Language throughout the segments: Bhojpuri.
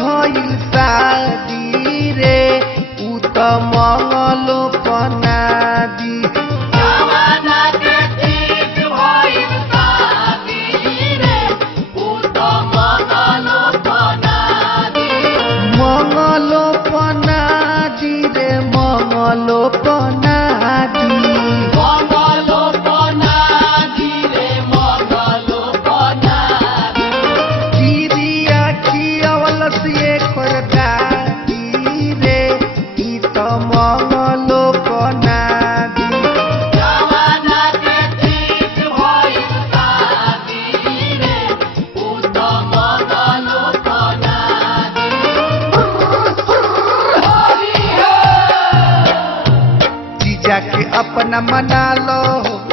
भइल शादी रे उ त मंगलो पनादी जवाना के ठीक भइल शादी रे उ त मंगलो पनादी मंगलो पनादी रे मंगलो पनादी मंगलो पनादी रे मंगलो पनादी गिरिया खियवलस एकर दादी रे ई त मंगलो पनादी जवाना के ठीक भइल शादी रे उ त मंगलो पनादी जीजा के अपना मना लो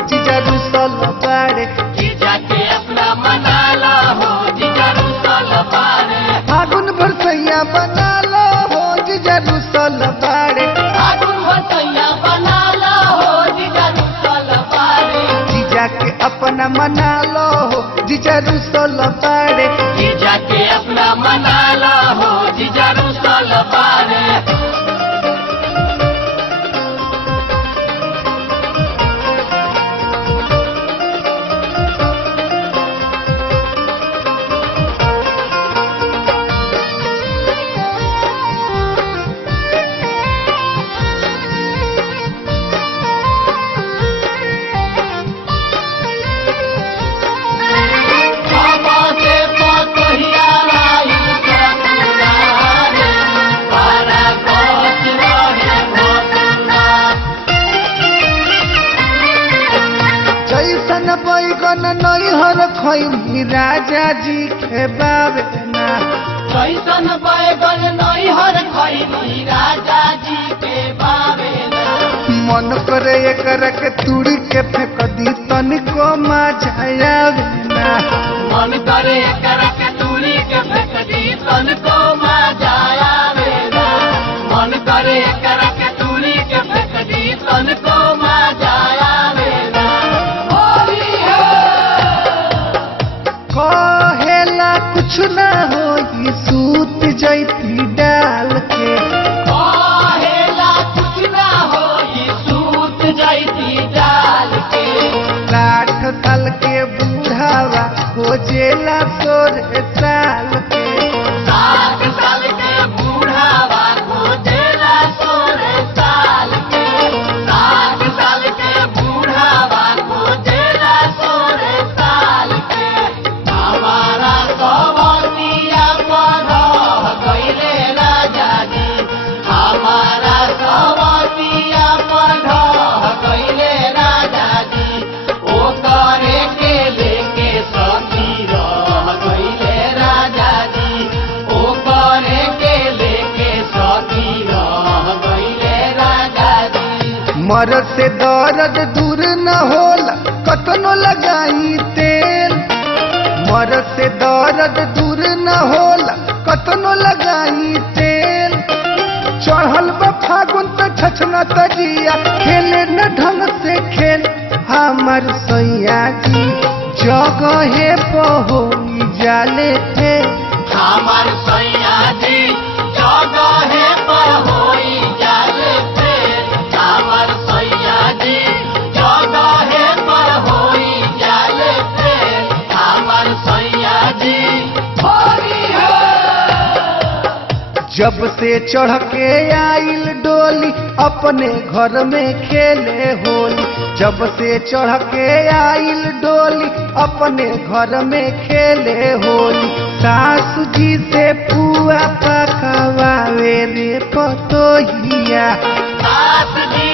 जीजा रुसल बाड़े जीजा के अपना मना लो हो जीजा रुसल बारे फागुन भरसैया बना लो हो जीजा रुसल बाड़े फागुन भसैया बना लो हो जीजा रुसल बारे जीजा के अपना मना लो हो जीजा रुसल बाड़े जीजा के अपना मना लो हो जीजा रुसल बारे बाबा से पतोहिया आइल ससुरारे, बड़ा खुश रहे भसुरा। जैसन बैगन नैहर खैनी राजा जी के बाबेना कैसन बैगन नैहर खैनी राजा जी के बाबेना मन करे एकर के तुड़ी के फेंक दी तनिको मजा आवेना मन करे कर के दूरी के फेंक दी तनको मजा आवेला मन करे कर के दूरी के फेंक दी तनको मजा आवेला होली कहेला कुछ ना होई सूत जैती डाल के कहेला कुछ ना होई सूत जैती डाल के 60 साल के बूढ़ावा खोजेला 16 साल के 7 साल के बूढ़ावा खोजेला 16 साल के 7 साल के बूढ़ावा खोजेला 16 साल के हमारा सवतिया पर गइले राजा जी हमारा सवतिया पर गइले राजा जी ओ करे के लेके सखी रह गइले राजा जी ओ करे के लेके सखी रह गइले राजा जी मरद से दर्द दूर न होला कतनो लगाई तेल मरद से दर्द दूर न होला कतनो लगाई तेल चढ़ल बा फागुन त छछना तजिया खेले न ढंग से खेल हमर सैया जी जगहे पहोई जाले थे हमार सैया जी जगहे पर होई जाले फेर हमार सैया जी जगहे पर होई जाले फेर हमार सैया जी होली जब से चढ़ के आइल डोली अपने घर में खेले होली जब से चढ़ के आइल डोली अपने घर में खेले होली सासू जी से पुआ पकवावे रे पतोहिया सास जी